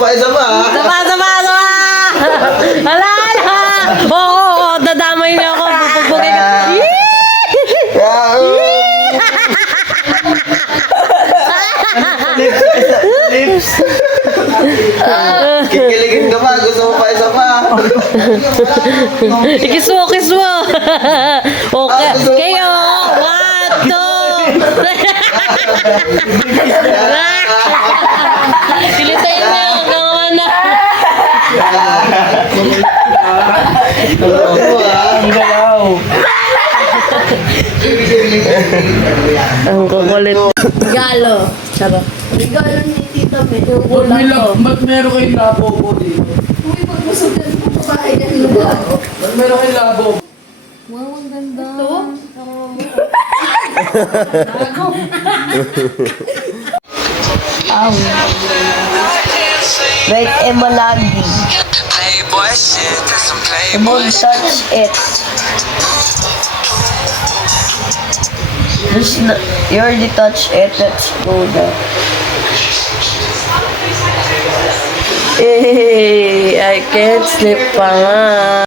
pa, isa pa. Sama! Hala! Oo, dadamay niyo ako. Bubugin ka. Lips. Kikiligin ka pa, gusto mo pa, isa pa. Kiss mo. Okay. Kayo. 1, 2. Silitayin na. Hanggang na. Ang kukulit. Regalo. Sarap. Regalo ni Tita May. Ba't meron kayong labo po dito? Uy, pagpasugan ko pa bahay ng lugar. Ba't meron kayong labo? Wow, ang ganda. Ito? Right, Emalagi. Playboy shit, that's some Don't playboy shit. touch it. You already touched it. Let's go there. Hey, I can't sleep pa nga.